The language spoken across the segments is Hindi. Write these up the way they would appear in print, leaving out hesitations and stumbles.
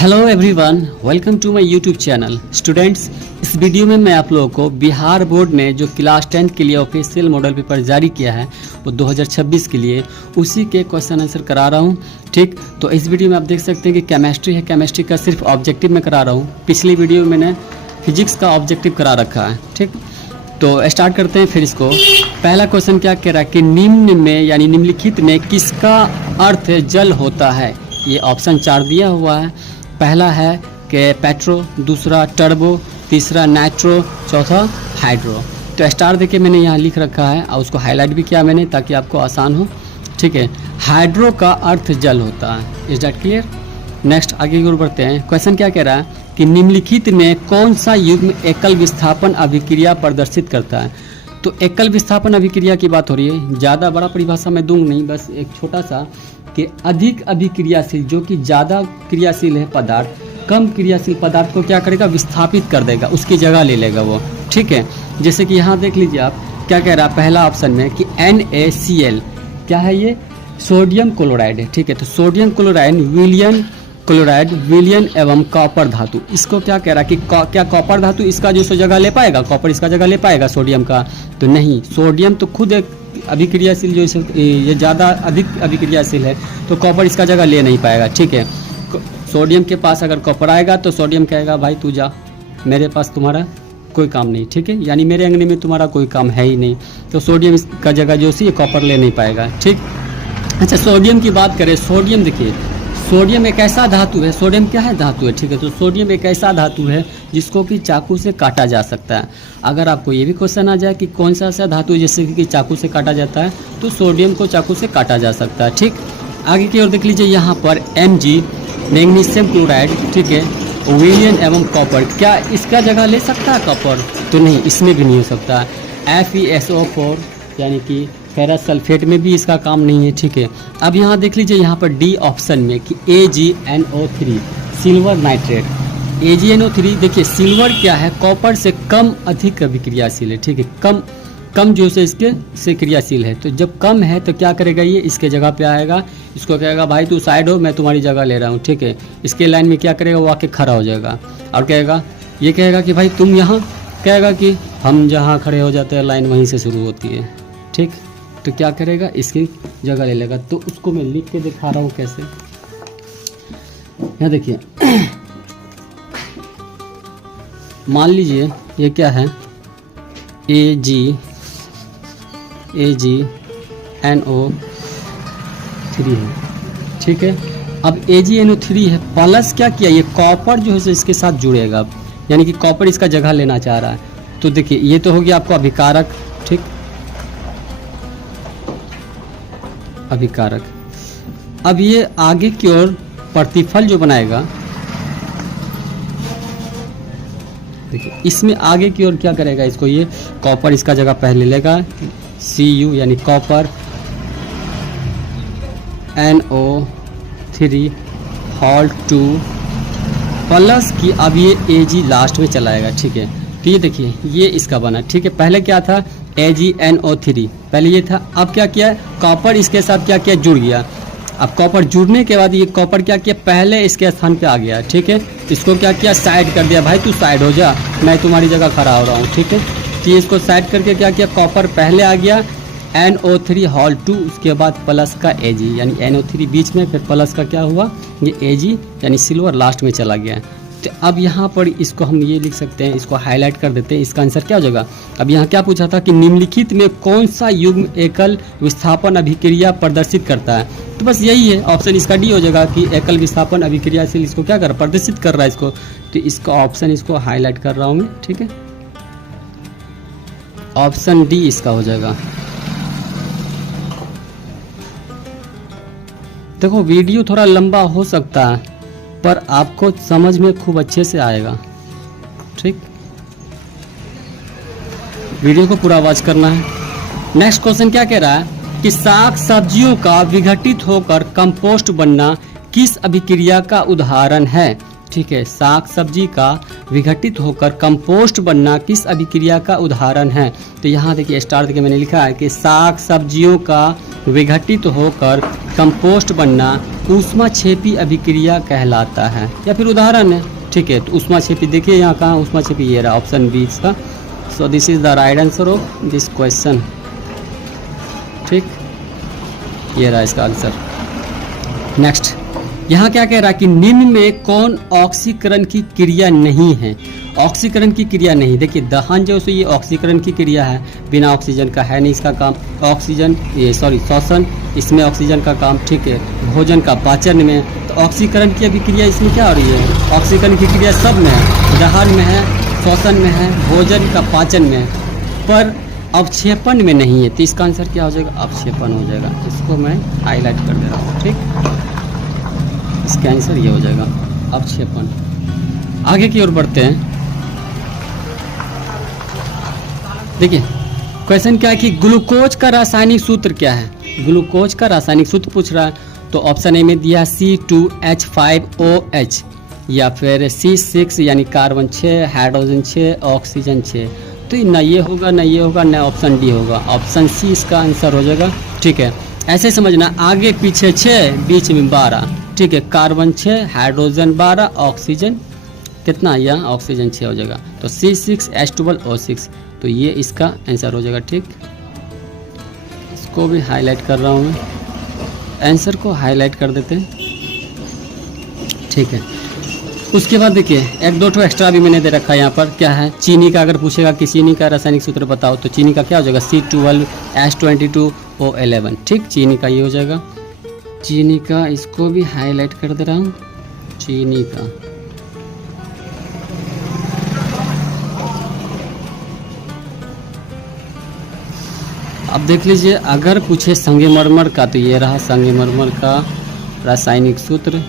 Hello everyone, welcome to my YouTube channel. Students, इस वीडियो में मैं आप लोगों को बिहार बोर्ड ने जो क्लास 10 के लिए ऑफिशियल मॉडल पेपर जारी किया है वो 2026 के लिए, उसी के क्वेश्चन आंसर करा रहा हूँ। ठीक, तो इस वीडियो में आप देख सकते हैं कि केमिस्ट्री है, केमिस्ट्री का सिर्फ ऑब्जेक्टिव में करा रहा हूँ। पिछली वीडियो में मैंने फिजिक्स का ऑब्जेक्टिव करा रखा है। ठीक, तो स्टार्ट करते हैं फिर इसको। पहला क्वेश्चन क्या कह रहा है कि निम्न में यानी निम्नलिखित में किसका अर्थ जल होता है। ये ऑप्शन 4 दिया हुआ है। पहला है कि पेट्रो, दूसरा टर्बो, तीसरा नाइट्रो, चौथा हाइड्रो। तो स्टार देके मैंने यहाँ लिख रखा है और उसको हाईलाइट भी किया मैंने ताकि आपको आसान हो। ठीक है, हाइड्रो का अर्थ जल होता है। Is that clear? नेक्स्ट आगे की ओर बढ़ते हैं। क्वेश्चन क्या कह रहा है कि निम्नलिखित में कौन सा युग्म एकल विस्थापन अभिक्रिया प्रदर्शित करता है। तो एकल विस्थापन अभिक्रिया की बात हो रही है। ज़्यादा बड़ा परिभाषा मैं दूंगा नहीं, बस एक छोटा सा कि अधिक अभिक्रियाशील, जो कि ज़्यादा क्रियाशील है पदार्थ, कम क्रियाशील पदार्थ को क्या करेगा, विस्थापित कर देगा, उसकी जगह ले लेगा वो। ठीक है, जैसे कि यहाँ देख लीजिए आप क्या कह रहा है पहला ऑप्शन में कि NaCl क्या है, ये सोडियम क्लोराइड है। ठीक है, तो सोडियम क्लोराइड, विलियन क्लोराइड, विलियन एवं कॉपर धातु, इसको क्या कह रहा है कि क्या कॉपर धातु इसका जो जगह ले पाएगा, कॉपर इसका जगह ले पाएगा सोडियम का? तो नहीं, सोडियम तो खुद एक अभिक्रियाशील, जो ये ज़्यादा अधिक अभिक्रियाशील है, तो कॉपर इसका जगह ले नहीं पाएगा। ठीक है, सोडियम के पास अगर कॉपर आएगा तो सोडियम कहेगा भाई तू जा, मेरे पास तुम्हारा कोई काम नहीं। ठीक है, यानी मेरे अंगने में तुम्हारा कोई काम है ही नहीं, तो सोडियम का जगह जो सी कॉपर ले नहीं पाएगा। ठीक, अच्छा सोडियम की बात करें। सोडियम देखिए, सोडियम एक ऐसा धातु है, सोडियम क्या है, धातु है। ठीक है, तो सोडियम एक ऐसा धातु है जिसको कि चाकू से काटा जा सकता है। अगर आपको ये भी क्वेश्चन आ जाए कि कौन सा ऐसा धातु जैसे कि चाकू से काटा जाता है, तो सोडियम को चाकू से काटा जा सकता है। ठीक, आगे की ओर देख लीजिए, यहाँ पर Mg मैग्नीशियम क्लोराइड, ठीक है, विलियन एवं कॉपर, क्या इसका जगह ले सकता है कॉपर? तो नहीं, इसमें भी नहीं हो सकता। FeSO4 यानी कि फेरस सल्फेट में भी इसका काम नहीं है। ठीक है, अब यहाँ देख लीजिए, यहाँ पर डी ऑप्शन में कि AgNO3 सिल्वर नाइट्रेट। AgNO3 देखिए, सिल्वर क्या है, कॉपर से कम अधिक अभिक्रियाशील है। ठीक है, कम जो से इसके से क्रियाशील है, तो जब कम है तो क्या करेगा, ये इसके जगह पे आएगा, इसको कहेगा भाई तू साइड हो, मैं तुम्हारी जगह ले रहा हूँ। ठीक है, इसके लाइन में क्या करेगा, वो आके खड़ा हो जाएगा और कहेगा, ये कहेगा कि भाई तुम यहाँ, कहेगा कि हम जहाँ खड़े हो जाते हैं लाइन वहीं से शुरू होती है। ठीक, तो क्या करेगा, इसकी जगह ले लेगा। तो उसको मैं लिख के दिखा रहा हूँ कैसे। यहाँ देखिए, मान लीजिए ये क्या है, AgNO3 है। ठीक है, अब AgNO3 है, प्लस क्या किया, ये कॉपर जो है इसके साथ जुड़ेगा अब, यानी कि कॉपर इसका जगह लेना चाह रहा है। तो देखिए, ये तो हो गया आपको अभिकारक। ठीक, अभिकारक। अब ये आगे की ओर प्रतिफल जो बनाएगा, देखिए इसमें आगे की ओर क्या करेगा, इसको ये कॉपर इसका जगह पहले लेगा, Cu यानी कॉपर, NO3 हॉल्ट 2 प्लस की, अब ये Ag लास्ट में चलाएगा। ठीक है, तो ये देखिए ये इसका बना। ठीक है, पहले क्या था, AgNO3 पहले ये था, अब क्या किया, कॉपर इसके साथ क्या किया, जुड़ गया। अब कॉपर जुड़ने के बाद ये कॉपर क्या किया, पहले इसके स्थान पे आ गया। ठीक है, इसको क्या किया, साइड कर दिया, भाई तू साइड हो जा, मैं तुम्हारी जगह खड़ा हो रहा हूँ। ठीक है, तो इसको साइड करके क्या किया, कॉपर पहले आ गया, NO3 हॉल 2, उसके बाद प्लस का Ag यानी NO3 बीच में, फिर प्लस का क्या हुआ, ये Ag यानी सिल्वर लास्ट में चला गया। तो अब यहाँ पर इसको हम ये लिख सकते हैं, इसको हाईलाइट कर देते हैं, इसका आंसर क्या हो जाएगा। अब यहाँ क्या पूछा था कि निम्नलिखित में कौन सा युग्म एकल विस्थापन अभिक्रिया प्रदर्शित करता है, तो बस यही है ऑप्शन, इसका डी हो जाएगा कि एकल विस्थापन अभिक्रियाशील इसको क्या कर प्रदर्शित कर रहा है इसको। तो इसका ऑप्शन, इसको हाईलाइट कर रहा हूँ मैं। ठीक है, ऑप्शन डी इसका हो जाएगा। देखो वीडियो थोड़ा लंबा हो सकता है पर आपको समझ में खूब अच्छे से आएगा। ठीक, वीडियो को पूरा वॉच करना है। नेक्स्ट क्वेश्चन क्या कह रहा है कि साग सब्जियों का विघटित होकर कंपोस्ट बनना किस अभिक्रिया का उदाहरण है। ठीक है, साग सब्जी का विघटित होकर कंपोस्ट बनना किस अभिक्रिया का उदाहरण है। तो यहाँ देखिए स्टार देखिए मैंने लिखा है कि साग सब्जियों का विघटित होकर कंपोस्ट बनना ऊष्माक्षेपी अभिक्रिया कहलाता है, या फिर उदाहरण है। ठीक है, तो ऊष्माक्षेपी देखिए यहाँ कहाँ ऊष्माक्षेपी, ये रहा ऑप्शन बी इसका। So this is the right answer of this question. ठीक, ये रहा इसका आंसर। नेक्स्ट, यहाँ क्या कह रहा है कि निम्न में कौन ऑक्सीकरण की क्रिया नहीं है। ऑक्सीकरण की क्रिया नहीं, देखिए दहन जो है ये ऑक्सीकरण की क्रिया है, बिना ऑक्सीजन का है नहीं इसका काम। ऑक्सीजन ये श्वसन, इसमें ऑक्सीजन का काम। ठीक है, भोजन का पाचन में, तो ऑक्सीकरण की अभिक्रिया इसमें क्या हो रही है, ऑक्सीकरण की क्रिया सब में है, दहन में है, श्वसन में है, भोजन का पाचन में है, पर अवक्षेपण में नहीं है। तो इसका आंसर क्या हो जाएगा, अवक्षेपण हो जाएगा। इसको मैं हाईलाइट कर दे रहा हूँ। ठीक, इसका आंसर ये हो जाएगा अवक्षेपण। आगे की ओर बढ़ते हैं। देखिए क्वेश्चन क्या है कि ग्लूकोज का रासायनिक सूत्र क्या है। ग्लूकोज का रासायनिक सूत्र पूछ रहा है, तो ऑप्शन ए में दिया C2H5OH, या फिर C6 यानी कार्बन 6, हाइड्रोजन 6, ऑक्सीजन 6। तो ना ये होगा ना ये होगा ना ऑप्शन डी होगा, ऑप्शन सी इसका आंसर हो जाएगा। ठीक है, ऐसे समझना, आगे पीछे 6, बीच में 12। ठीक है, कार्बन 6, हाइड्रोजन 12, ऑक्सीजन कितना, यहाँ ऑक्सीजन 6 हो जाएगा। तो C6H12O6, तो ये इसका आंसर हो जाएगा। ठीक, इसको भी हाईलाइट कर रहा हूँ मैं, आंसर को हाईलाइट कर देते हैं। ठीक है, उसके बाद देखिए एक दो ठो एक्स्ट्रा भी मैंने दे रखा है यहाँ पर। क्या है, चीनी का अगर पूछेगा कि चीनी का रासायनिक सूत्र बताओ, तो चीनी का क्या हो जाएगा, C12H22O11। ठीक, चीनी का ये हो जाएगा। चीनी का इसको भी हाईलाइट कर दे रहा हूँ, चीनी का। अब देख लीजिए, अगर पूछे संगमरमर का, तो ये रहा संगमरमर का रासायनिक सूत्र।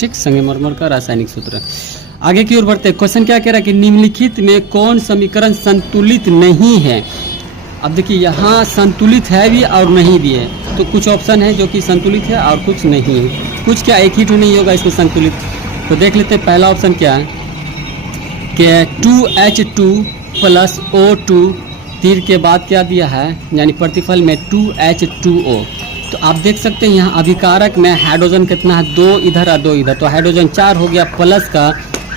ठीक, संगमरमर का रासायनिक सूत्र। आगे की ओर बढ़ते हैं। क्वेश्चन क्या कह रहा है कि निम्नलिखित में कौन समीकरण संतुलित नहीं है। अब देखिए यहाँ संतुलित है भी और नहीं भी है, तो कुछ ऑप्शन है जो कि संतुलित है और कुछ नहीं है। कुछ क्या, एक ही तो नहीं होगा इसमें संतुलित। तो देख लेते हैं, पहला ऑप्शन क्या है कि 2H2+O2, तीर के बाद क्या दिया है, यानी प्रतिफल में 2H2O। तो आप देख सकते हैं यहाँ अभिकारक में हाइड्रोजन कितना है, 2 इधर और 2 इधर, तो हाइड्रोजन 4 हो गया। प्लस का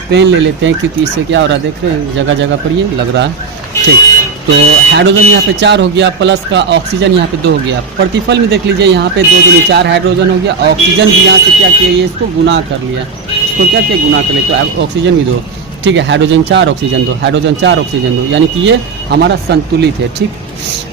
पेन ले लेते हैं, क्योंकि इससे क्या हो रहा है देख रहे हैं, जगह जगह पर ये लग रहा है। ठीक, तो हाइड्रोजन यहाँ पे 4 हो गया, प्लस का ऑक्सीजन यहाँ पे 2 हो गया। प्रतिफल में देख लीजिए, यहाँ पे 2 दूनी 4 हाइड्रोजन हो गया। ऑक्सीजन भी यहाँ से क्या किया, ये इसको गुना कर लिया, इसको क्या किया, गुना कर लिया, तो ऑक्सीजन भी 2। ठीक है, हाइड्रोजन 4 ऑक्सीजन 2, हाइड्रोजन 4 ऑक्सीजन 2, यानी कि ये हमारा संतुलित है। ठीक,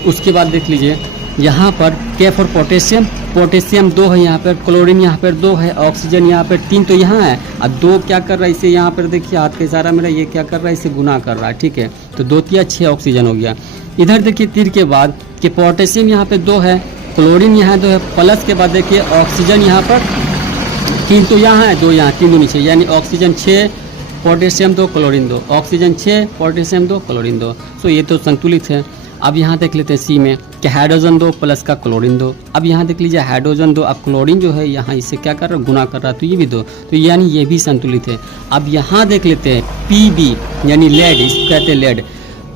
उसके बाद देख लीजिए यहाँ पर K फॉर पोटेशियम, पोटेशियम 2 है यहाँ पर, क्लोरीन यहाँ पर 2 है, ऑक्सीजन यहाँ पर 3, तो यहाँ है। अब 2 क्या कर रहा है, इसे यहाँ पर देखिए हाथ का इशारा मेरा, ये क्या कर रहा है, इसे गुना कर रहा है। ठीक है, तो 2 तिया 6 ऑक्सीजन हो गया। इधर देखिए तीर के बाद कि पोटेशियम यहाँ पे 2 है, क्लोरीन यहाँ 2 है, प्लस के बाद देखिए ऑक्सीजन यहाँ पर 3, तो यहाँ है 2, यहाँ 3 दूनी 6, यानी oxygen 6, potassium 2, chlorine 2, oxygen 6, potassium 2, chlorine 2। तो ये तो संतुलित है। अब यहाँ देख लेते हैं सी में कि हाइड्रोजन 2 प्लस का क्लोरीन 2। अब यहाँ देख लीजिए हाइड्रोजन 2, अब क्लोरीन जो है यहाँ इससे क्या कर रहा है, गुना कर रहा है, तो ये भी 2, तो यानी ये भी संतुलित है। अब यहाँ देख लेते हैं Pb यानी लेड, इसको कहते हैं लेड,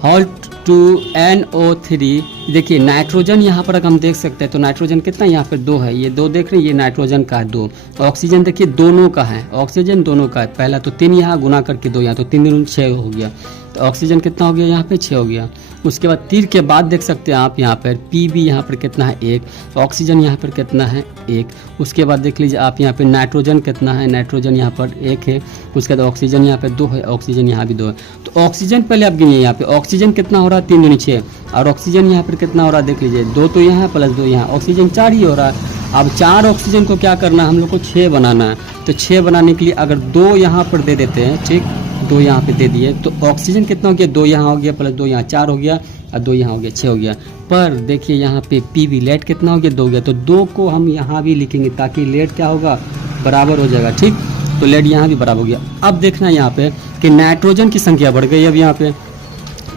हॉल्ट टू NO3। देखिए नाइट्रोजन यहाँ पर अगर हम देख सकते हैं, तो नाइट्रोजन कितना यहाँ पर 2 है, ये 2 देख रहे हैं, ये नाइट्रोजन का है 2। ऑक्सीजन देखिए दोनों का है, ऑक्सीजन दोनों का है, पहला तो 3 यहाँ गुना करके 2 यहाँ, तो 3 दूनी 6 हो गया। तो ऑक्सीजन कितना हो गया यहाँ पे, 6 हो गया। उसके बाद तीर के बाद देख सकते हैं आप यहाँ पर Pb यहाँ पर कितना है 1, ऑक्सीजन यहाँ पर कितना है 1। उसके बाद देख लीजिए आप यहाँ पे नाइट्रोजन कितना है, नाइट्रोजन यहाँ पर 1 है। उसके बाद ऑक्सीजन यहाँ पे 2 है, ऑक्सीजन यहाँ भी 2 है। तो ऑक्सीजन पहले आप गिनिए, यहाँ पे ऑक्सीजन कितना हो रहा है, 3 दूनी 6, और ऑक्सीजन यहाँ पर कितना हो रहा है देख लीजिए, 2 तो यहाँ प्लस 2 यहाँ, ऑक्सीजन 4 ही हो रहा है। अब 4 ऑक्सीजन को क्या करना है हम लोग को, 6 बनाना है। तो 6 बनाने के लिए अगर 2 यहाँ पर दे देते हैं, ठीक, 2 यहाँ पे दे दिए, तो ऑक्सीजन कितना हो गया, 2 यहाँ हो गया, प्लस 2 यहाँ 4 हो गया, और 2 यहाँ हो गया 6 हो गया। पर देखिए यहाँ पे Pb लेड कितना हो गया, 2 हो गया, तो 2 को हम यहाँ भी लिखेंगे ताकि लेड क्या होगा, बराबर हो जाएगा। ठीक, तो लेड यहाँ भी बराबर हो गया। अब देखना यहाँ पे कि नाइट्रोजन की संख्या बढ़ गई। अब यहाँ पे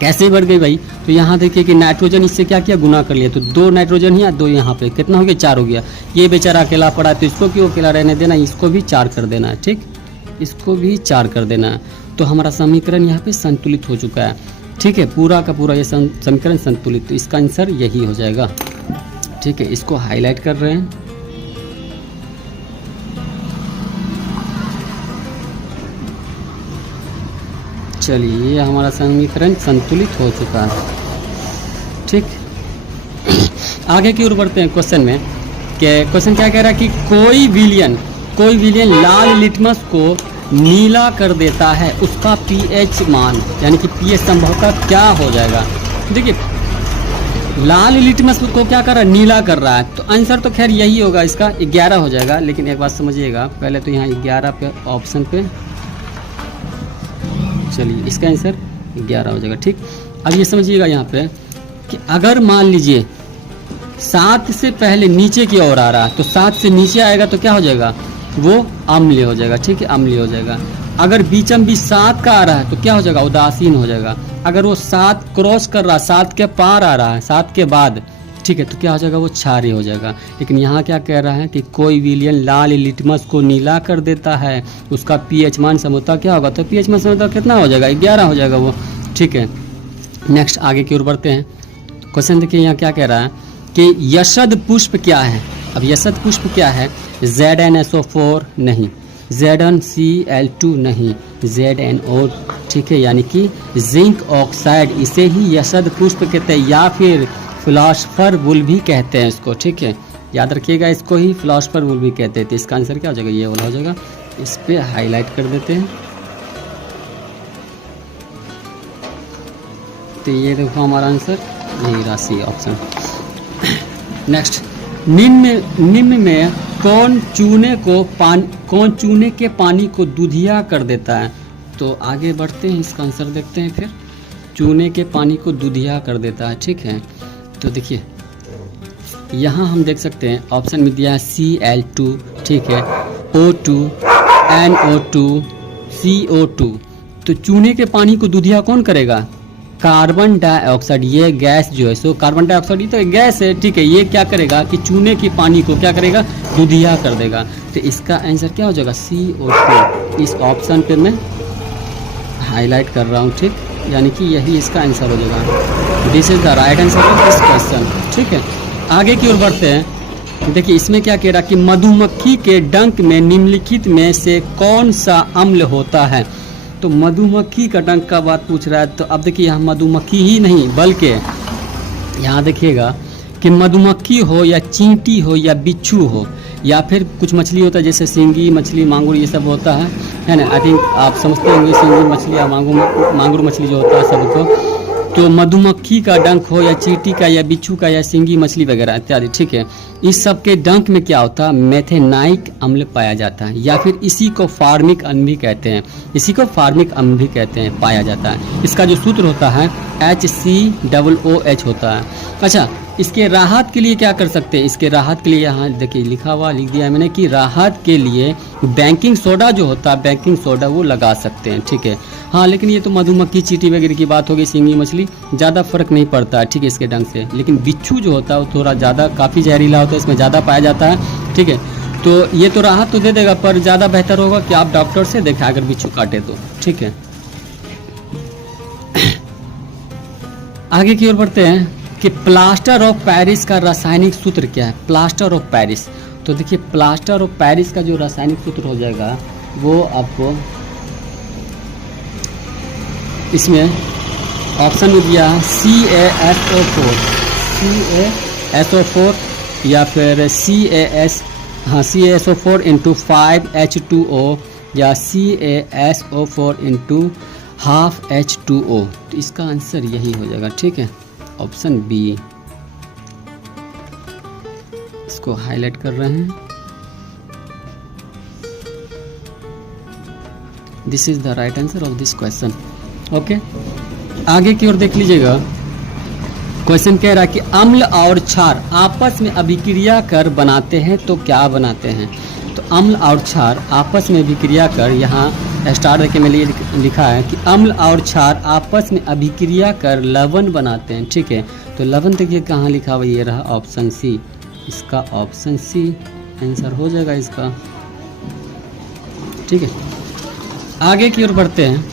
कैसे बढ़ गई भाई, तो यहाँ देखिए कि नाइट्रोजन इससे क्या किया, गुना कर लिया, तो 2 नाइट्रोजन ही, 2 यहाँ पे कितना हो गया, 4 हो गया। ये बेचारा अकेला पड़ा है, तो इसको क्यों अकेला रहने देना, इसको भी 4 कर देना है। ठीक, इसको भी 4 कर देना है। तो हमारा समीकरण यहाँ पे संतुलित हो चुका है। ठीक है, पूरा का पूरा ये समीकरण संतुलित, तो इसका आंसर यही हो जाएगा। ठीक है, इसको हाईलाइट कर रहे हैं। चलिए, ये हमारा समीकरण संतुलित हो चुका है। ठीक, आगे की ओर बढ़ते हैं क्वेश्चन में। क्वेश्चन क्या कह रहा है कि कोई विलियन लाल लिटमस को नीला कर देता है, उसका पीएच मान यानी कि पीएच संभवतः क्या हो जाएगा। देखिए, लाल लिटमस को क्या कर रहा है, नीला कर रहा है, तो आंसर तो खैर यही होगा, इसका 11 हो जाएगा। लेकिन एक बात समझिएगा, पहले तो यहाँ 11 पे ऑप्शन पे, चलिए इसका आंसर 11 हो जाएगा। ठीक, अब ये समझिएगा यहाँ पे कि अगर मान लीजिए 7 से पहले नीचे की ओर आ रहा है, तो 7 से नीचे आएगा तो क्या हो जाएगा, वो अम्लीय हो जाएगा। ठीक है, अम्लीय हो जाएगा। अगर बीचम बीच 7 का आ रहा है तो क्या हो जाएगा, उदासीन हो जाएगा। अगर वो 7 क्रॉस कर रहा है, 7 के पार आ रहा है, 7 के बाद, ठीक है, तो क्या हो जाएगा, वो क्षारीय हो जाएगा। लेकिन यहाँ क्या कह रहा है कि कोई विलियन लाल लिटमस को नीला कर देता है, उसका पीएच मान समझौता क्या होगा, तो पीएच मान समझौता कितना हो जाएगा, 11 हो जाएगा वो। ठीक है, नेक्स्ट आगे की ओर बढ़ते हैं। क्वेश्चन देखिए, यहाँ क्या कह रहा है कि यशद पुष्प क्या है। अब यशद पुष्प क्या है, ZnSO4 नहीं, ZnCl2 नहीं, ZnO, ठीक है, यानी कि जिंक ऑक्साइड, इसे ही यशद पुष्प कहते हैं या फिर फिलॉसफर वुल भी कहते हैं इसको। ठीक है, याद रखिएगा, इसको ही फिलॉसफर वुल भी कहते हैं। तो इसका आंसर क्या हो जाएगा, ये वाला हो जाएगा। इस पे हाईलाइट कर देते हैं। तो ये देखो हमारा आंसर यही राशि ऑप्शन। नेक्स्ट, निम्न में कौन चूने के पानी को दूधिया कर देता है। तो आगे बढ़ते हैं, इसका आंसर देखते हैं। फिर चूने के पानी को दूधिया कर देता है। ठीक है, तो देखिए यहाँ हम देख सकते हैं ऑप्शन में दिया है Cl2, ठीक है, O2, NO2, CO2। तो चूने के पानी को दूधिया कौन करेगा, कार्बन डाइऑक्साइड। ये गैस जो है, सो कार्बन डाइऑक्साइड ये तो गैस है। ठीक है, ये क्या करेगा कि चूने के पानी को क्या करेगा, दूधिया कर देगा। तो इसका आंसर क्या हो जाएगा, CO2। इस ऑप्शन पे मैं हाईलाइट कर रहा हूँ। ठीक, यानी कि यही इसका आंसर हो जाएगा। This is the right answer of this question. ठीक है, आगे की ओर बढ़ते हैं। देखिए इसमें क्या कह रहा कि मधुमक्खी के डंक में निम्नलिखित में से कौन सा अम्ल होता है। तो मधुमक्खी का डंक का बात पूछ रहा है। तो अब देखिए यहाँ मधुमक्खी ही नहीं बल्कि यहाँ देखिएगा कि मधुमक्खी हो या चींटी हो या बिच्छू हो या फिर कुछ मछली होता है जैसे सिंगी मछली, मांगुर, ये सब होता है ना। आई थिंक आप समझते होंगे सिंगी मछली या मांगुर मछली जो होता है सबको। तो मधुमक्खी का डंक हो या चींटी का या बिच्छू का या सिंगी मछली वगैरह इत्यादि, ठीक है, इस सब के डंक में क्या होता है, मेथेनाइक अम्ल पाया जाता है या फिर इसी को फार्मिक अम्ल भी कहते हैं, इसी को फार्मिक अम्ल भी कहते हैं, पाया जाता है। इसका जो सूत्र होता है HCOOH होता है। अच्छा, इसके राहत के लिए क्या कर सकते हैं, इसके राहत के लिए यहाँ देखिए लिखा हुआ, लिख दिया मैंने कि राहत के लिए बेकिंग सोडा जो होता है, बेकिंग सोडा वो लगा सकते हैं। ठीक है, हाँ, लेकिन ये तो मधुमक्खी चींटी वगैरह की बात होगी, सिंगी मछली ज़्यादा फर्क नहीं पड़ता है, ठीक है, इसके ढंग से। लेकिन बिच्छू जो होता है वो थोड़ा ज़्यादा, काफ़ी जहरीला होता है, इसमें ज़्यादा पाया जाता है। ठीक है, तो ये तो राहत तो दे देगा, पर ज़्यादा बेहतर होगा कि आप डॉक्टर से दिखाएं अगर बिच्छू काटे तो। ठीक है, आगे की ओर बढ़ते हैं कि प्लास्टर ऑफ पेरिस का रासायनिक सूत्र क्या है। प्लास्टर ऑफ पेरिस, तो देखिए प्लास्टर ऑफ पेरिस का जो रासायनिक सूत्र हो जाएगा वो आपको इसमें ऑप्शन में दिया है CaSO4 या फिर CaSO4 इंटू 5H2O या CaSO4 इंटू हाफ H2O। तो इसका आंसर यही हो जाएगा। ठीक है, ऑप्शन बी, इसको हाईलाइट कर रहे हैं। This is the right answer of this question. Okay, आगे की ओर देख लीजिएगा। क्वेश्चन कह रहा है कि अम्ल और क्षार आपस में अभिक्रिया कर बनाते हैं तो क्या बनाते हैं। तो अम्ल और क्षार आपस में अभिक्रिया कर, यहाँ स्टार देखे में लिखा है कि अम्ल और क्षार आपस में अभिक्रिया कर लवण बनाते हैं। ठीक है, तो लवण देखिए कहाँ लिखा हुआ, ये रहा ऑप्शन सी। इसका ऑप्शन सी आंसर हो जाएगा इसका। ठीक है, आगे की ओर बढ़ते हैं।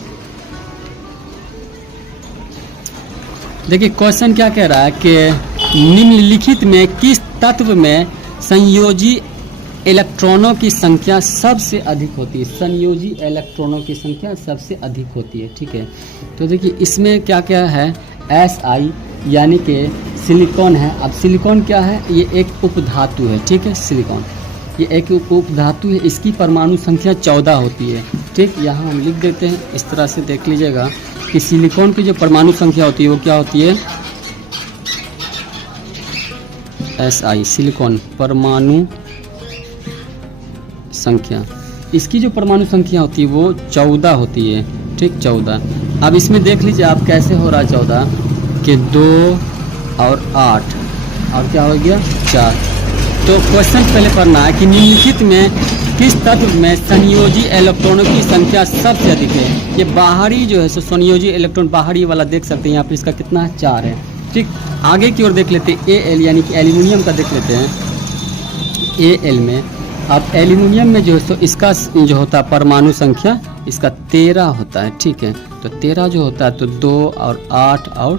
देखिए क्वेश्चन क्या कह रहा है कि निम्नलिखित में किस तत्व में संयोजी इलेक्ट्रॉनों की संख्या सबसे अधिक होती है। संयोजी इलेक्ट्रॉनों की संख्या सबसे अधिक होती है, ठीक है। तो देखिए इसमें क्या क्या है, Si यानी कि सिलिकॉन है। अब सिलिकॉन क्या है, ये एक उपधातु है, ठीक है। सिलिकॉन ये एक उपधातु है, इसकी परमाणु संख्या 14 होती है, ठीक। यहाँ हम लिख देते हैं, इस तरह से देख लीजिएगा कि सिलिकॉन की जो परमाणु संख्या होती है वो क्या होती है, Si सिलिकॉन परमाणु संख्या, इसकी जो परमाणु संख्या होती है वो 14 होती है, ठीक, 14। अब इसमें देख लीजिए आप कैसे हो रहा है 14 कि 2 और 8 और क्या हो गया 4। तो क्वेश्चन पहले पढ़ना है कि निम्नलिखित में किस तत्व में संयोजी इलेक्ट्रॉनों की संख्या सबसे अधिक है। ये बाहरी जो है सो संयोजी इलेक्ट्रॉन बाहरी वाला देख सकते हैं यहाँ पर, इसका कितना है 4 है, ठीक। आगे की ओर देख लेते हैं Al यानी कि एल्यूमिनियम का देख लेते हैं। Al में अब एल्यूमिनियम में जो है सो इसका जो होता है परमाणु संख्या इसका 13 होता है, ठीक है। तो 13 जो होता है तो 2 और 8 और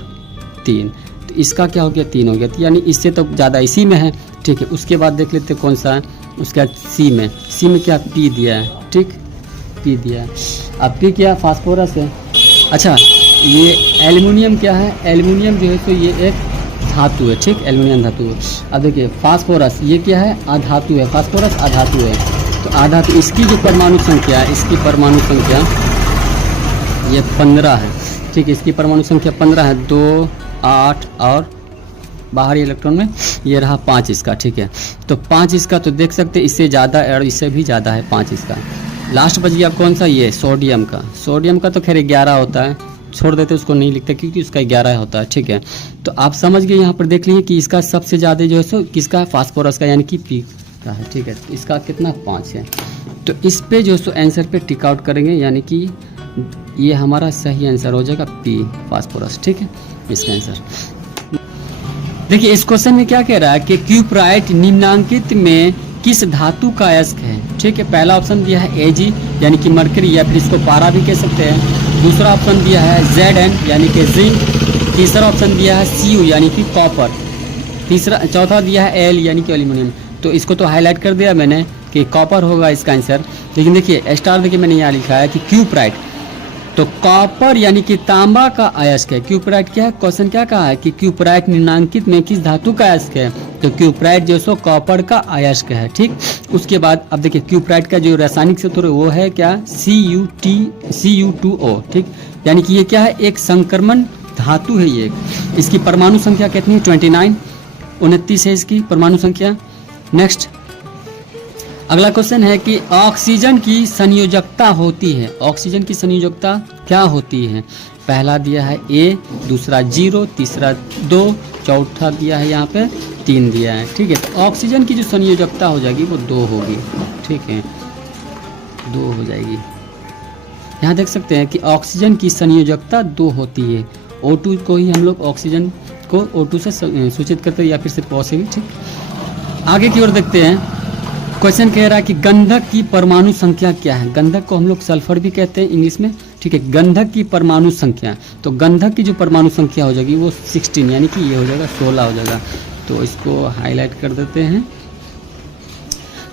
3, तो इसका क्या हो गया 3 हो गया, तो यानी इससे तो ज़्यादा इसी में है, ठीक है। उसके बाद देख लेते हैं कौन सा है, उसके बाद सी में क्या P दिया है, ठीक, P दिया है। अब P क्या फास्फोरस है। अच्छा ये एल्यूमिनियम क्या है, एल्यूमिनियम जो है तो ये एक धातु है, ठीक, एल्यूमिनियम धातु है। अब देखिए फास्फोरस ये क्या है, अधातु है, फास्फोरस अधातु है। तो अधातु इसकी जो परमाणु संख्या है, इसकी परमाणु संख्या ये 15 है, ठीक, इसकी परमाणु संख्या 15 है। 2 8 और बाहरी इलेक्ट्रॉन में ये रहा 5 इसका, ठीक है। तो 5 इसका तो देख सकते हैं इससे ज़्यादा और इससे भी ज़्यादा है 5 इसका। लास्ट बच गया कौन सा, ये सोडियम का। सोडियम का तो खैर 11 होता है, छोड़ देते उसको नहीं लिखते क्योंकि उसका 11 होता है, ठीक है। तो आप समझ गए, यहाँ पर देख लीजिए कि इसका सबसे ज़्यादा जो है सो किसका है, फास्फोरस का, यानी कि P का है, ठीक है। इसका कितना 5 है। तो इस पे जो है सो आंसर पे टिक आउट करेंगे, यानी कि ये हमारा सही आंसर हो जाएगा P फास्फोरस, ठीक है, इसका आंसर। देखिए इस क्वेश्चन में क्या कह रहा है कि क्यूप्राइट निम्नांकित में किस धातु का अयस्क है, ठीक है। पहला ऑप्शन दिया है Ag यानी कि मरकरी या फिर इसको पारा भी कह सकते हैं। दूसरा ऑप्शन दिया है Zn यानी कि जिंक। तीसरा ऑप्शन दिया है Cu यानी कि कॉपर। चौथा दिया है Al यानी कि एल्यूमिनियम। तो इसको तो हाईलाइट कर दिया मैंने कि कॉपर होगा इसका आंसर। लेकिन देखिए स्टार देखिए मैंने यहाँ लिखा है कि क्यूप्राइट, तो कॉपर यानी कि तांबा का अयस्क है। क्यूप्राइट क्या है, क्वेश्चन क्या कहा है कि क्यूप्राइट निम्नांकित में किस धातु का अयस्क है, तो क्यूप्राइट जो सो कॉपर का अयस्क है, ठीक। उसके बाद अब देखिए क्यूप्राइट का जो रासायनिक सूत्र वो है क्या, Cu2O, ठीक। यानी कि ये क्या है, एक संक्रमण धातु है ये। इसकी परमाणु संख्या कितनी है 29, 29 है इसकी परमाणु संख्या। नेक्स्ट अगला क्वेश्चन है कि ऑक्सीजन की संयोजकता होती है, ऑक्सीजन की संयोजकता क्या होती है। पहला दिया है A, दूसरा 0, तीसरा 2, चौथा दिया है यहाँ पे 3 दिया है, ठीक है। तो ऑक्सीजन की जो संयोजकता हो जाएगी वो 2 होगी, ठीक है, 2 हो जाएगी। यहाँ देख सकते हैं कि ऑक्सीजन की संयोजकता 2 होती है। O2 को ही हम लोग ऑक्सीजन को O2 से सूचित करते हैं या फिर सिर्फ O से भी, ठीक। आगे की ओर देखते हैं, क्वेश्चन कह रहा है कि गंधक की परमाणु संख्या क्या है। गंधक को हम लोग सल्फर भी कहते हैं इंग्लिश में, ठीक है। गंधक की परमाणु संख्या, तो गंधक की जो परमाणु संख्या हो जाएगी वो 16 यानी कि ये हो जाएगा 16 हो जाएगा। तो इसको हाईलाइट कर देते हैं।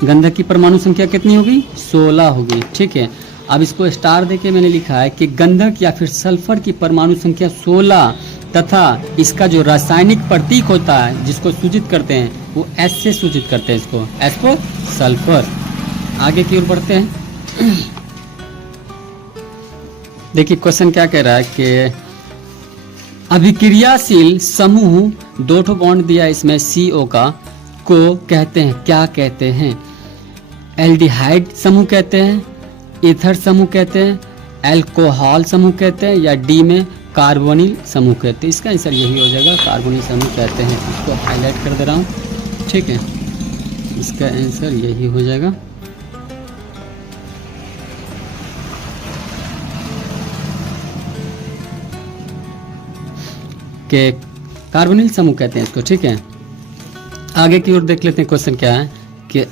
गंधक की परमाणु संख्या कितनी होगी, 16 होगी, ठीक है। अब इसको स्टार देके मैंने लिखा है कि गंधक या फिर सल्फर की परमाणु संख्या 16 तथा इसका जो रासायनिक प्रतीक होता है जिसको सूचित करते हैं वो S से सूचित करते हैं, इसको S फॉर सल्फर। आगे की ओर बढ़ते हैं। देखिए क्वेश्चन क्या कह रहा है कि अभिक्रियाशील समूह 2 बॉन्ड दिया इसमें CO का, को कहते हैं, क्या कहते हैं। एल्डिहाइड समूह कहते हैं, ईथर समूह कहते हैं, एल्कोहल समूह कहते हैं, या डी में कार्बोनिल समूह कहते हैं। इसका आंसर यही हो जाएगा, कार्बोनिल समूह कहते हैं। इसको हाईलाइट कर दे रहा हूँ, ठीक है, इसका आंसर यही हो जाएगा। के कार्बोनिल समूह कहते हैं इसको, ठीक है। आगे की ओर देख लेते हैं क्वेश्चन क्या है कि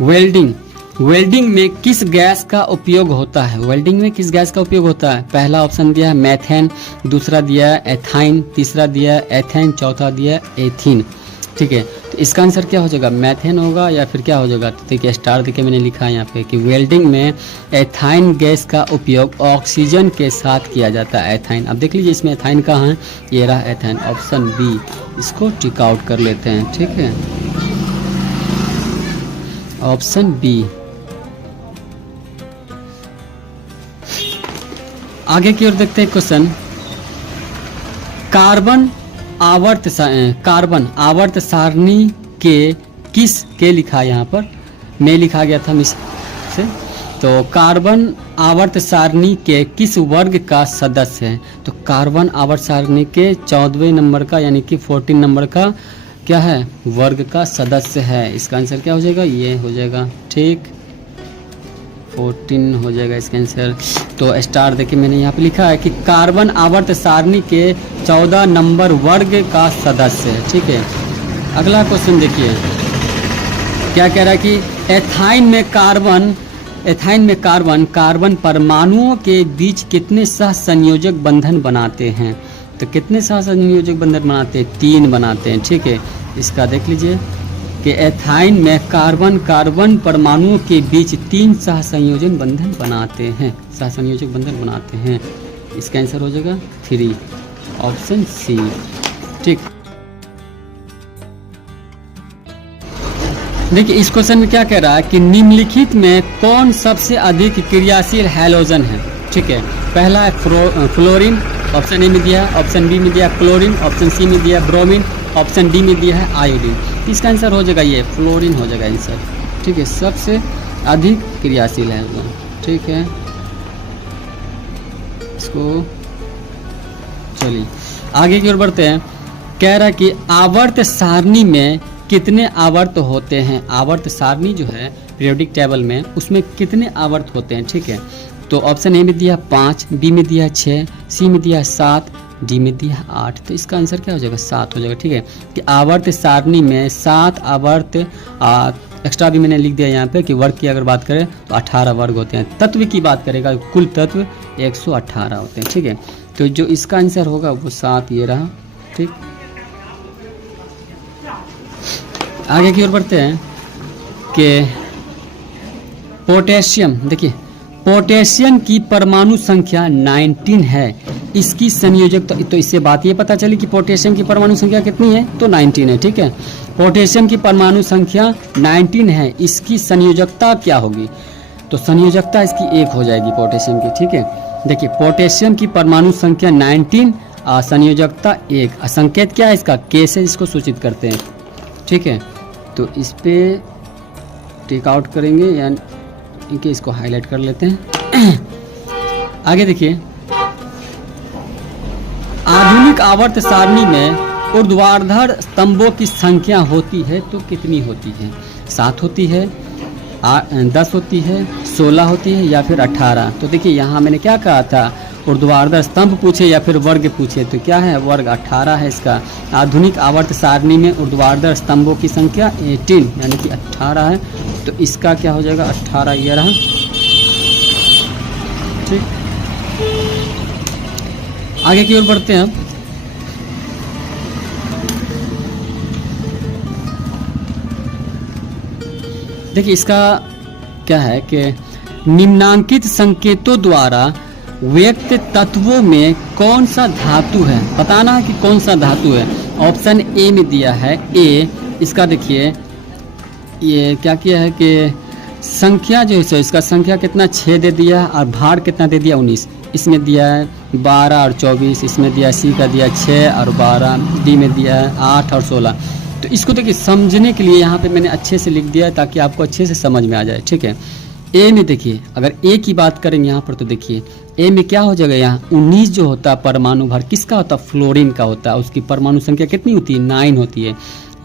वेल्डिंग वेल्डिंग में किस गैस का उपयोग होता है? वेल्डिंग में किस गैस का उपयोग होता है? पहला ऑप्शन दिया है मैथेन, दूसरा दिया है एथाइन, तीसरा दिया है एथेन, चौथा दिया है एथीन। ठीक है, तो इसका आंसर क्या हो जाएगा? मैथेन होगा या फिर क्या हो जाएगा? तो देखिए स्टार देखिए मैंने लिखा है यहाँ पे कि वेल्डिंग में एथाइन गैस का उपयोग ऑक्सीजन के साथ किया जाता है। एथाइन, अब देख लीजिए इसमें एथाइन कहाँ है, ये रहा एथाइन, ऑप्शन बी, इसको टिक आउट कर लेते हैं। ठीक है, ऑप्शन बी। आगे की ओर देखते हैं क्वेश्चन, कार्बन आवर्त सारणी के किस के लिखा है यहाँ पर, में लिखा गया था मिस से, तो कार्बन आवर्त सारणी के किस वर्ग का सदस्य है? तो कार्बन आवर्त सारणी के 14वें नंबर का यानी कि 14 नंबर का क्या है, वर्ग का सदस्य है। इसका आंसर क्या हो जाएगा? ये हो जाएगा। ठीक, 14 हो जाएगा इसका आंसर। तो स्टार देखिए मैंने यहाँ पे लिखा है कि कार्बन आवर्त सारणी के 14 नंबर वर्ग का सदस्य है। ठीक है, अगला क्वेश्चन देखिए क्या कह रहा है कि एथाइन में कार्बन परमाणुओं के बीच कितने सहसंयोजक बंधन बनाते हैं? तो कितने सहसंयोजक बंधन बनाते हैं? 3 बनाते हैं। ठीक है, इसका देख लीजिए कि एथाइन में कार्बन परमाणुओं के बीच 3 सहसंयोजक बंधन बनाते हैं। इसका आंसर हो जाएगा 3, ऑप्शन सी। ठीक, देखिए इस क्वेश्चन में क्या कह रहा है कि निम्नलिखित में कौन सबसे अधिक क्रियाशील हैलोजन है? ठीक है, पहला है फ्लोरीन, ऑप्शन ए में दिया है, ऑप्शन बी में दिया क्लोरीन, ऑप्शन सी में दिया ब्रोमीन, ऑप्शन डी में दिया है आयोडीन। इसका आंसर हो जाएगा ये फ्लोरीन हो जाएगा आंसर। ठीक है, सबसे अधिक क्रियाशील है। ठीक है, इसको चलिए आगे की ओर बढ़ते हैं। कह रहा है कि आवर्त सारणी में कितने आवर्त होते हैं? आवर्त सारणी जो है पीरियोडिक टेबल में, उसमें कितने आवर्त होते हैं? ठीक है, तो ऑप्शन ए में दिया 5, बी में दिया 6, सी में दिया 7, डी में दिया 8। तो इसका आंसर क्या हो जाएगा? 7 हो जाएगा। ठीक है, कि आवर्त सारणी में 7 आवर्त, एक्स्ट्रा भी मैंने लिख दिया यहाँ पे कि वर्ग की अगर बात करें तो 18 वर्ग होते हैं। तत्व की बात करेगा कुल तत्व 118 होते हैं। ठीक है, तो जो इसका आंसर होगा वो 7 ये रहा। ठीक, आगे की ओर बढ़ते हैं कि पोटेशियम, देखिए पोटेशियम की परमाणु संख्या 19 है, इसकी संयोजकता, तो इससे बात ये पता चली कि पोटेशियम की परमाणु संख्या कितनी है, तो 19 है। ठीक है, पोटेशियम की परमाणु संख्या 19 है, इसकी संयोजकता क्या होगी? तो संयोजकता इसकी 1 हो जाएगी पोटेशियम की। ठीक है, देखिए पोटेशियम की परमाणु संख्या 19, संयोजकता 1, संकेत क्या है इसका? के से इसको सूचित करते हैं। ठीक है, तो इस पे टिक आउट करेंगे या इनके इसको हाईलाइट कर लेते हैं। आगे देखिए, आधुनिक आवर्त सारणी में ऊर्ध्वाधर स्तंभों की संख्या होती है तो कितनी होती है? 7 होती है, 10 होती है, 16 होती है या फिर 18? तो देखिए यहाँ मैंने क्या कहा था, ऊर्ध्वाधर स्तंभ पूछे या फिर वर्ग पूछे, तो क्या है? वर्ग 18 है इसका। आधुनिक आवर्त सारणी में ऊर्ध्वाधर स्तंभों की संख्या 18 यानी कि 18 है, तो इसका क्या हो जाएगा? 18 ये रहा। ठीक, आगे की ओर बढ़ते हैं। देखिए इसका क्या है कि निम्नांकित संकेतों द्वारा व्यक्त तत्वों में कौन सा धातु है? बताना है कि कौन सा धातु है। ऑप्शन ए में दिया है ए, इसका देखिए ये क्या किया है कि संख्या जो है सो इसका संख्या कितना 6 दे दिया और भार कितना दे दिया 19। इसमें दिया है 12 और 24, इसमें दिया सी का दिया 6 और 12, डी में दिया है 8 और 16। तो इसको देखिए समझने के लिए यहाँ पे मैंने अच्छे से लिख दिया है ताकि आपको अच्छे से समझ में आ जाए। ठीक है, ए में देखिए अगर ए की बात करेंगे यहाँ पर तो देखिए ए में क्या हो जाएगा, यहाँ 19 जो होता है परमाणु भार किसका होता है? फ्लोरीन का होता है। उसकी परमाणु संख्या कितनी होती है? 9 होती है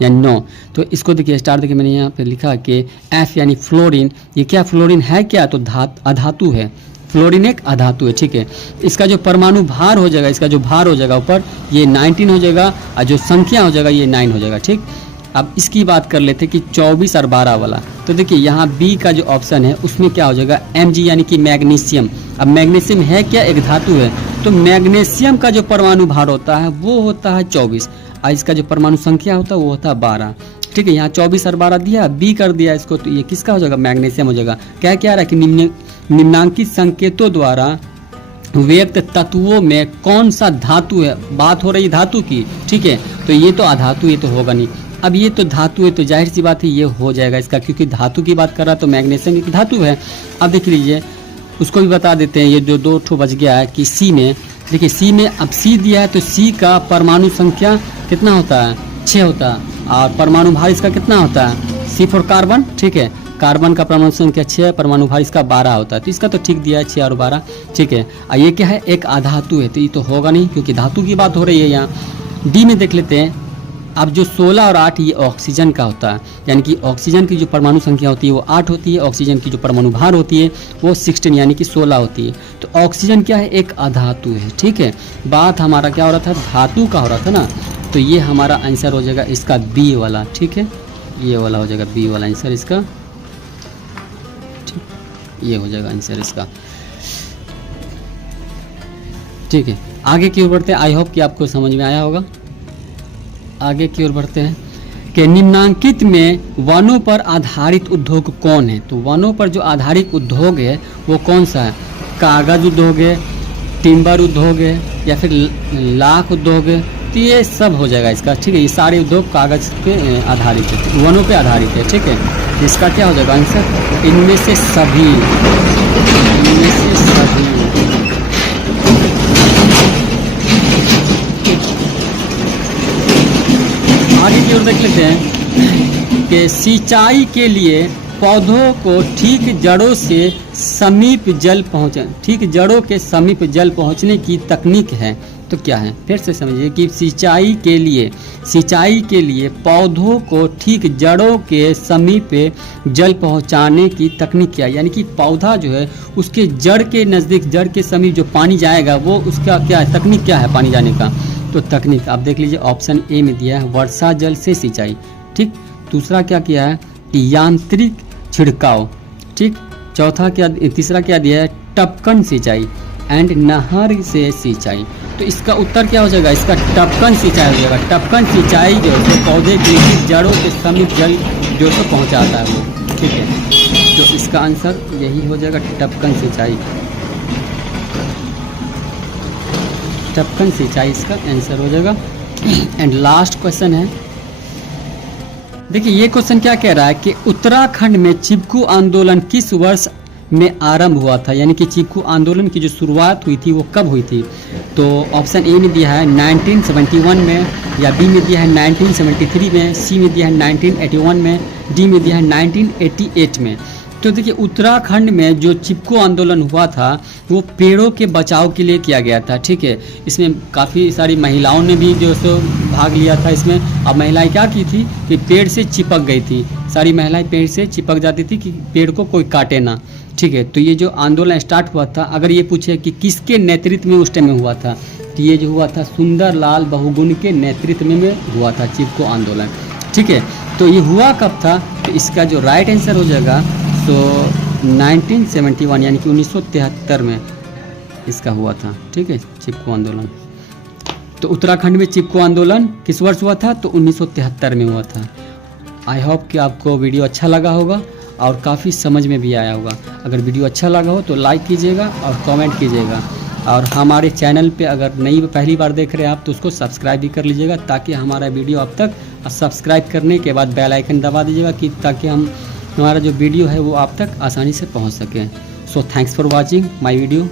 या 9। तो इसको देखिए स्टार देखिए मैंने यहाँ पे लिखा कि एफ यानी फ्लोरीन, ये क्या फ्लोरीन है क्या? तो अधातु है, फ्लोरीन एक अधातु है। ठीक है, इसका जो परमाणु भार हो जाएगा, इसका जो भार हो जाएगा ऊपर ये 19 हो जाएगा और जो संख्या हो जाएगा ये 9 हो जाएगा। ठीक, अब इसकी बात कर लेते कि 24 और 12 वाला। तो देखिए यहाँ बी का जो ऑप्शन है उसमें क्या हो जाएगा, Mg यानी कि मैग्नीशियम। अब मैग्नीशियम है क्या, एक धातु है, तो मैग्नीशियम का जो परमाणु भार होता है वो होता है 24 और इसका जो परमाणु संख्या होता है वो होता है 12। ठीक है, यहाँ 24 और 12 दिया, बी कर दिया इसको, तो ये किसका हो जाएगा, मैग्नीशियम हो जाएगा। क्या क्या रहा है कि निम्नांकित संकेतों द्वारा व्यक्त तत्वों में कौन सा धातु है, बात हो रही धातु की। ठीक है, तो ये तो अधातु, ये तो होगा नहीं। अब ये तो धातु है तो जाहिर सी बात है ये हो जाएगा इसका, क्योंकि धातु की बात कर रहा है तो मैग्नीशियम एक धातु है। अब देख लीजिए उसको भी बता देते हैं, ये जो 2 ठो बच गया है कि सी में, देखिए सी में अब सी दिया है तो सी का परमाणु संख्या कितना होता है, 6 होता है, और परमाणु भार इसका कितना होता है, सी फॉर कार्बन। ठीक है, कार्बन का परमाणु संख्या 6 है, परमाणु भार इसका 12 होता है, तो इसका तो ठीक दिया है 6 और 12। ठीक है, और ये क्या है, एक अधातु है, तो ये तो होगा नहीं क्योंकि धातु की बात हो रही है यहाँ। डी में देख लेते हैं, अब जो 16 और 8 ये ऑक्सीजन का होता है, यानी कि ऑक्सीजन की जो परमाणु संख्या होती है वो 8 होती है, ऑक्सीजन की जो परमाणु भार होती है वो 16 यानी कि 16 होती है। तो ऑक्सीजन क्या है, एक अधातु है। ठीक है, बात हमारा क्या हो रहा था, धातु का हो रहा था ना, तो ये हमारा आंसर हो जाएगा इसका बी वाला। ठीक है, ये वाला हो जाएगा बी वाला आंसर इसका, ये हो जाएगा आंसर इसका। ठीक है, आगे की ओर बढ़ते हैं, आई होप कि आपको समझ में आया होगा। आगे की ओर बढ़ते हैं कि निम्नांकित में वनों पर आधारित उद्योग कौन है। तो वनों पर जो आधारित उद्योग है वो कौन सा है, कागज उद्योग है, टिम्बर उद्योग है, या फिर लाख उद्योग है, तो ये सब हो जाएगा इसका। ठीक है, ये सारे उद्योग कागज पे आधारित है, वनों पे आधारित है। ठीक है, इसका क्या हो जाएगा आंसर, इनमें से सभी, इनमें से सभी। आगे की ओर देख लेते हैं कि सिंचाई के लिए पौधों को ठीक जड़ों से समीप जल पहुँचे, ठीक जड़ों के समीप जल पहुँचने की तकनीक है। तो क्या है, फिर से समझिए कि सिंचाई के लिए पौधों को ठीक जड़ों के समीप जल पहुंचाने की तकनीक क्या है, यानी कि पौधा जो है उसके जड़ के नज़दीक, जड़ के समीप जो पानी जाएगा वो उसका क्या है, तकनीक क्या है पानी जाने का। तो तकनीक आप देख लीजिए, ऑप्शन ए में दिया है वर्षा जल से सिंचाई। ठीक, दूसरा क्या किया है कि यांत्रिक छिड़काव। ठीक, चौथा क्या, तीसरा क्या दिया है, टपकन सिंचाई एंड नहर से सिंचाई। तो इसका उत्तर क्या हो जाएगा, इसका टपकन सिंचाई हो जाएगा। टपकन सिंचाई जो है पौधे की जड़ों के समीप जल जो है पहुँचाता है वो। ठीक है, तो इसका आंसर यही हो जाएगा, टपकन सिंचाई। टपकन सिंचाई इसका आंसर हो जाएगा। एंड लास्ट क्वेश्चन है, देखिए ये क्वेश्चन क्या कह रहा है कि उत्तराखंड में चिपकू आंदोलन किस वर्ष में आरंभ हुआ था, यानी कि चिपकू आंदोलन की जो शुरुआत हुई थी वो कब हुई थी। तो ऑप्शन ए में दिया है 1971 में, या बी में दिया है 1973 में, सी में दिया है 1981 में, डी में दिया है 1988 में। तो देखिए उत्तराखंड में जो चिपकू आंदोलन हुआ था वो पेड़ों के बचाव के लिए किया गया था। ठीक है, इसमें काफ़ी सारी महिलाओं ने भी जो सो भाग लिया था इसमें। अब महिलाएं क्या की थी कि पेड़ से चिपक गई थी, सारी महिलाएं पेड़ से चिपक जाती थी कि पेड़ को कोई काटे ना। ठीक है, तो ये जो आंदोलन स्टार्ट हुआ था, अगर ये पूछे कि किसके नेतृत्व में उस टाइम में हुआ था, तो ये जो हुआ था सुंदरलाल बहुगुण के नेतृत्व में हुआ था चिपकू आंदोलन। ठीक है, तो ये हुआ कब था, तो इसका जो राइट आंसर हो जाएगा तो 1971 यानी कि 1973 में इसका हुआ था। ठीक है, चिपकू आंदोलन। तो उत्तराखंड में चिपकू आंदोलन किस वर्ष हुआ था, तो 1973 में हुआ था। आई होप कि आपको वीडियो अच्छा लगा होगा और काफ़ी समझ में भी आया होगा। अगर वीडियो अच्छा लगा हो तो लाइक कीजिएगा और कमेंट कीजिएगा, और हमारे चैनल पे अगर नई पहली बार देख रहे हैं आप तो उसको सब्सक्राइब भी कर लीजिएगा, ताकि हमारा वीडियो अब तक, सब्सक्राइब करने के बाद बेल आइकन दबा दीजिएगा कि ताकि हमारा जो वीडियो है वो आप तक आसानी से पहुंच सके। So thanks for watching my video.